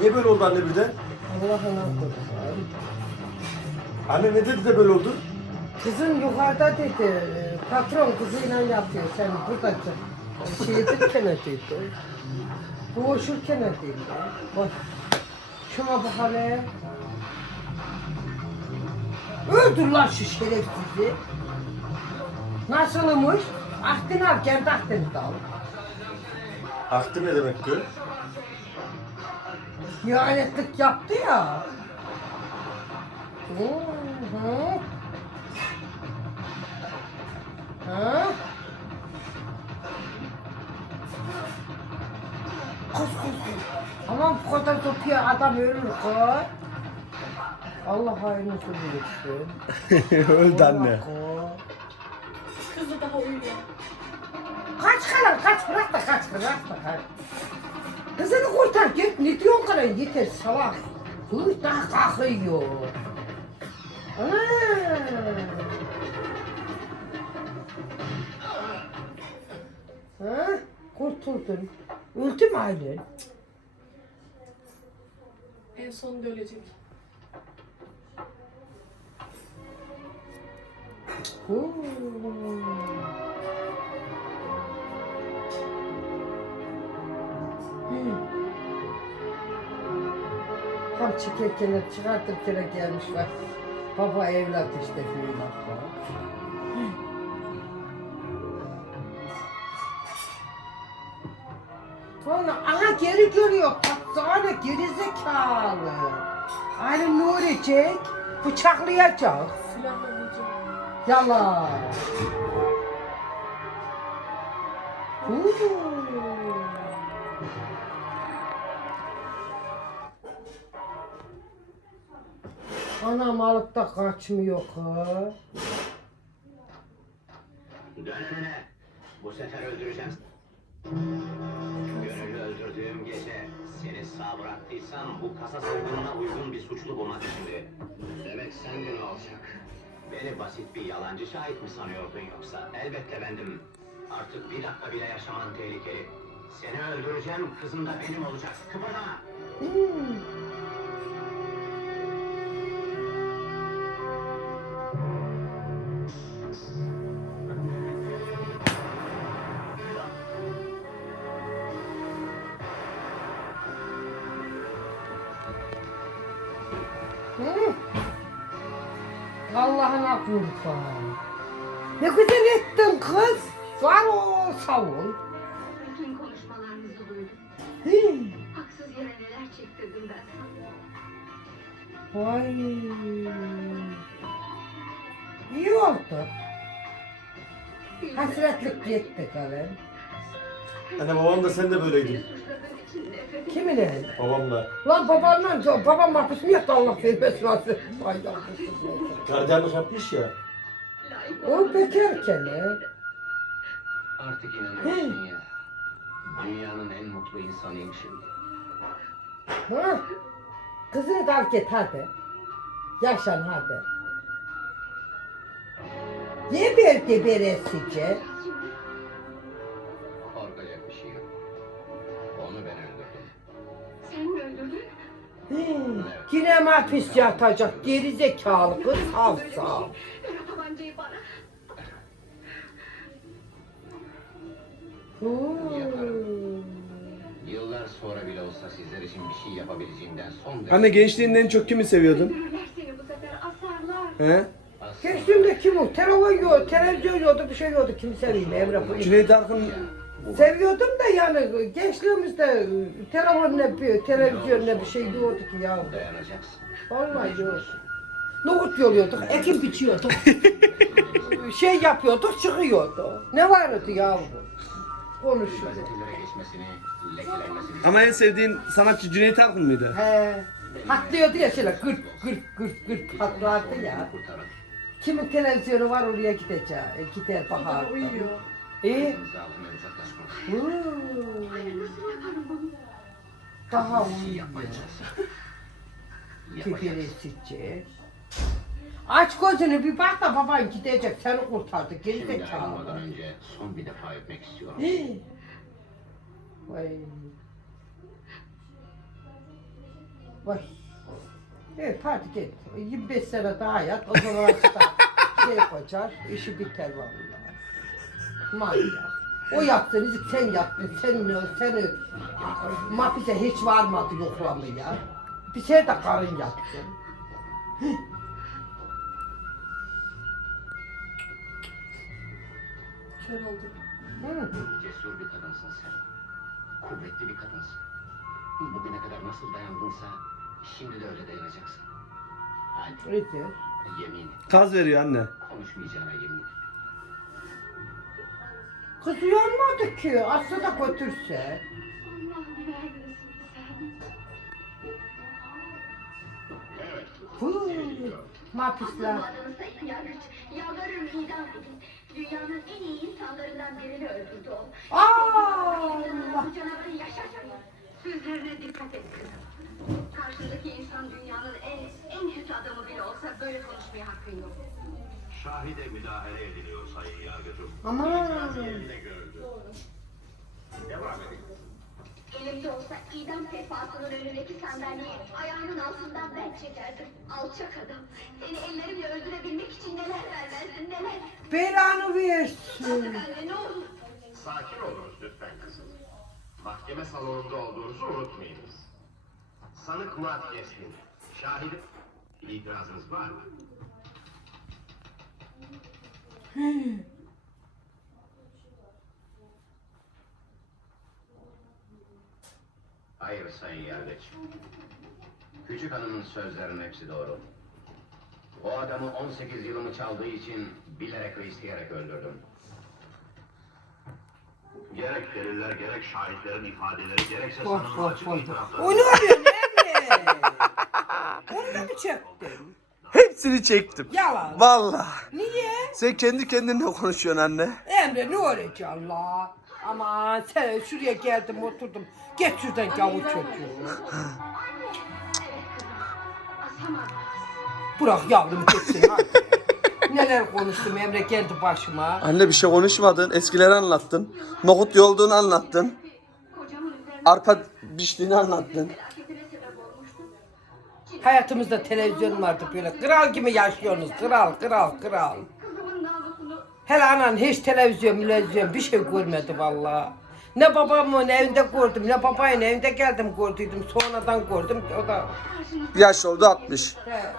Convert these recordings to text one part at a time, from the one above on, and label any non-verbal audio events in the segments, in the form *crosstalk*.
Niye böyle oldu anne birden? Allah'ına korusun. Anne ne dedi de böyle oldu? Kızın yukarıda dedi, patron kızıyla yapıyor sen burada çık. Şeydirken dedi. Boğuşurken dedi. Bak, şuna bak hele. Öldür lan şu şerefsizi. Nasılmış? Ahtını al, kendi ahtını da al. Aktı ne demek ki? İhanetlik yaptı ya. Hı hı. Ha? Kız kız kız. Aman bu kadar topuya adam ölür *laughs* kız. Allah hayrını bilirsin. Öldü anne. Kızı daha uyuyor. Kaç kalan kaç bırak da kaç bırak da kaç. Kızını kurtar git ne diyorsun kalan yeter salak. Dur daha kalkıyor. Ana. Ha? Kurtuldun. Öldü mü ailen? En sonunda ölecek. Oo. Tam çekerken çıkartırken gelmiş bak. Baba evlat işte böyle bak. Sonra aha geri görüyor. Patlağına geri zekalı. Aynı ne olacak? Bıçaklayacak. Silahla vuracak. Yalan. Uuu. Anam alıp da kaçmıyor ha. Dön önüne. Bu sefer öldüreceğim. Gönüllü öldürdüğüm gece seni sağ bıraktıysam bu kasa soygununa uygun bir suçlu bulmak içindi. Demek sen gün olacak. Beni basit bir yalancı şahit mi sanıyordun yoksa? Elbette bendim. Artık bir dakika bile yaşaman tehlikeli. Seni öldüreceğim, kızım da benim olacak. Kıpırdama! Hmm. Allah'ına kurban. Ne güzel ettin kız. Var ol savun. Bütün konuşmalarınızı duydum. Hmm. Haksız yere neler çektirdim ben sana. Vay. İyi oldu. Hasretlik gitti kalem. Anne babam da sen de böyleydin. Kiminle? Babamla. Lan babanla, babam hapis mi yattı Allah vermesin nasıl? Ay yavrusu. Gardiyanlık yapmış ya. O bekarken he. Artık inanıyorsun ya. Dünyanın en mutlu insanıyım şimdi. Ha? Kızını da al git hadi. Yaşan hadi. Geber geberesice. Yine mi hapis yatacak geri zekalı kız. Hmm. Yıllar sonra bile olsa sizler için bir şey yapabileceğimden son derece... Anne gençliğinde en çok kimi seviyordun? Öldürürler seni bu sefer asarlar. He? Gençliğimde kim o? Telefon yok, televizyon yoktu, bir şey yoktu. Kim seveyim Emre bu? Cüneyt Arkın Seviyordum da yani gençliğimizde telefon ne, bir- televizyon ne bir şey yoktu ki ya. Dayanacaksın. Vallahi yok. Nohut yoluyorduk, ekim biçiyorduk. *laughs* şey yapıyorduk, çıkıyordu. Ne vardı yavrum? Konuşuyorduk. Ama en sevdiğin sanatçı Cüneyt Arkın mıydı? He. Patlıyordu ya şöyle gırt gırt gırt gırt patlardı ya. Kimin televizyonu var oraya gideceğim. Gider O da bakardı. uyuyor. İyi. Daha uyuyor. Yapacağız. Kekeresici. Aç gözünü bir bak da baban gidecek seni kurtardı geri ayrılmadan zekalı. önce son bir defa öpmek istiyorum. Vay. Vay. Evet hadi git. 25 sene daha yat. O zaman artık *laughs* şey kocar. işi biter vallahi. Manyak. O yaptı, sen yaptın, sen ne, seni mapise hiç varmadı yoklamaya. Bir şey de karın yaptın. Kör oldum. Hı. Cesur bir kadınsın sen. Kuvvetli bir kadınsın. Bugüne kadar nasıl dayandınsa şimdi de öyle dayanacaksın. Hadi yemin et. Kaz veriyor anne. Konuşmayacağına yemin et. Kız uyanmadı ki. Aslı da götürse. Huu, Mapisler. Yalvarırım idam edin. Dünyanın en iyi insanlarından birini öldürdü o. Allah! Bu canavarı yaşatmayın. Sözlerine dikkat et kızım. Karşındaki insan dünyanın en, en kötü adamı bile olsa böyle konuşmaya hakkın yok. Şahide müdahale ediliyor sayın yargıcım. Devam edin. Elimde olsa idam sehpasının önündeki sandalyeyi ayağının altından ben çekerdim. Alçak adam. Seni ellerimle öldürebilmek için neler vermezdim neler. Belanı versin. Anne ne olur. Sakin olunuz lütfen kızım. Mahkeme salonunda olduğunuzu unutmayınız. Sanık Murat Keskin. Şahidim. İtirazınız var mı? Hayır sayın yargıç. Küçük hanımın sözlerinin hepsi doğru. O adamı 18 yılımı çaldığı için bilerek ve isteyerek öldürdüm. Gerek deliller, gerek şahitlerin ifadeleri, gerekse bak açık itirafları. O ne oluyor nerede? Onu da mı çektin? Hepsini çektim. Yalan. Vallahi. Niye? Sen kendi kendine konuşuyorsun anne. Emre ne olacak Allah? Aman sen şuraya geldim oturdum. Geç şuradan gavur çocuğu. Bırak yavrum gitsin hadi. Neler konuştum Emre geldi başıma. Anne bir şey konuşmadın. Eskileri anlattın. Nohut yolduğunu anlattın. Arpa biçtiğini anlattın. Hayatımızda televizyon vardı böyle. Kral gibi yaşıyorsunuz. Kral, kral, kral. Hele anan hiç televizyon, televizyon bir şey görmedi vallahi. Ne babamın evinde gördüm, ne babayın evinde geldim gördüydüm. Sonradan gördüm. O da Yaş oldu 60. he,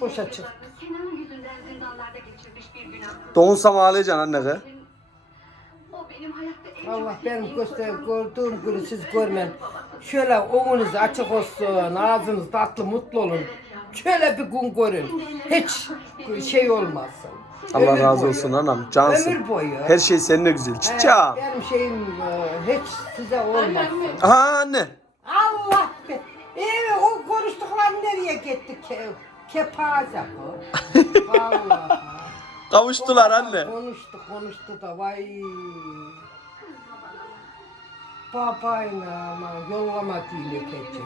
Boşa çık. Kenan'ın yüzünden zindanlarda geçirmiş bir günah. Doğunsam ağlayacaksın anne kız. Allah benim göster gördüğüm günü siz görmeyin. Şöyle oğlunuz açık olsun, ağzınız tatlı, mutlu olun. Şöyle bir gün görün. Hiç şey olmasın. Allah Ömür razı boyu. olsun anam. Cansın. Ömür boyu. Her şey seninle güzel. Çiçeğim. Benim şeyim e, hiç size olmasın. Aha anne. Allah be. Evet o konuştuklar nereye gitti? Ke, kepaze bu. *laughs* Vallahi. Kavuştular anne. Konuştu konuştu da vay. Babayla ama yollama öteki.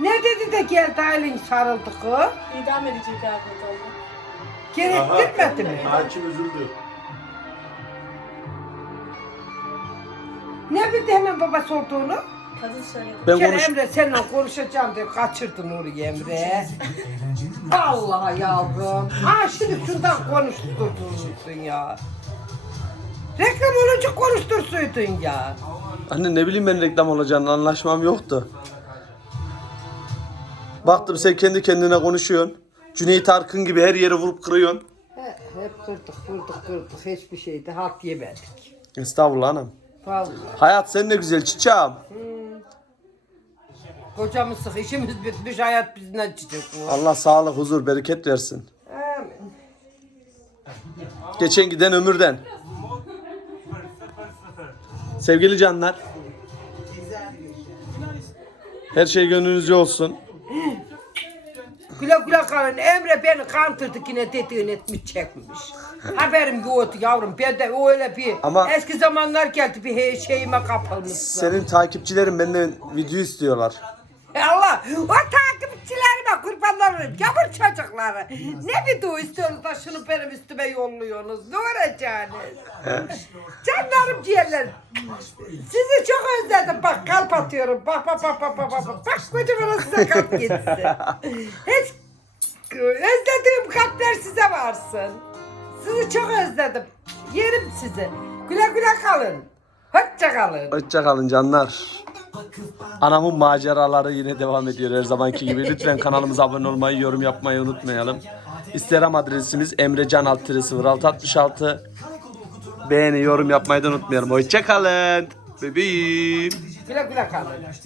Ne dedi de geldi Aylin sarıldı kız? İdam edecek oldu. Gerektirmedi mi? Hakim üzüldü. Ne bildi hemen babası olduğunu? Kadın söyledi. Ben Gel konuş. Emre seninle konuşacağım diye kaçırdın orayı Emre. Vallahi yavrum. Aa şimdi şundan konuşturdun ya. Reklam olunca konuştursuydun ya. Anne ne bileyim ben reklam olacağını anlaşmam yoktu. Baktım sen kendi kendine konuşuyorsun. Cüneyt Arkın gibi her yeri vurup kırıyorsun. He, hep kırdık kırdık kırdık hiçbir şeyde hak yemedik. Estağfurullah anam. Vallahi. Hayat seninle güzel çiçeğim. Kocamız sık işimiz bitmiş hayat bizden çıkacak. Allah sağlık, huzur, bereket versin. Amin. Geçen giden ömürden. Sevgili canlar. Her şey gönlünüzce olsun. Güle güle kalın. Emre beni kandırdı yine dediğini etmiş çekmiş. Haberim yoktu yavrum. Ben de öyle bir Ama- eski zamanlar geldi bir he- şeyime kapılmışsın. Senin takipçilerin benden video istiyorlar. *laughs* Allah o takipçilerimi Canlarıma kurbanlar olayım. Yavur çocukları. Ne video istiyorsunuz da şunu benim üstüme yolluyorsunuz. Ne olacaksınız? Canlarım ciğerlerim. Sizi çok özledim. Bak kalp atıyorum. Bak bak bak bak bak bak. Bak, bak kocaman size kalp gitsin. *laughs* Hiç özlediğim kalpler size varsın. Sizi çok özledim. Yerim sizi. Güle güle kalın. Hoşça kalın. Hoşça kalın canlar. Anamın maceraları yine devam ediyor her zamanki gibi. Lütfen kanalımıza abone olmayı, yorum yapmayı unutmayalım. Instagram adresimiz emrecan 0666. Beğeni, yorum yapmayı da unutmayalım. Hoşça kalın. Bebeğim. Güle güle.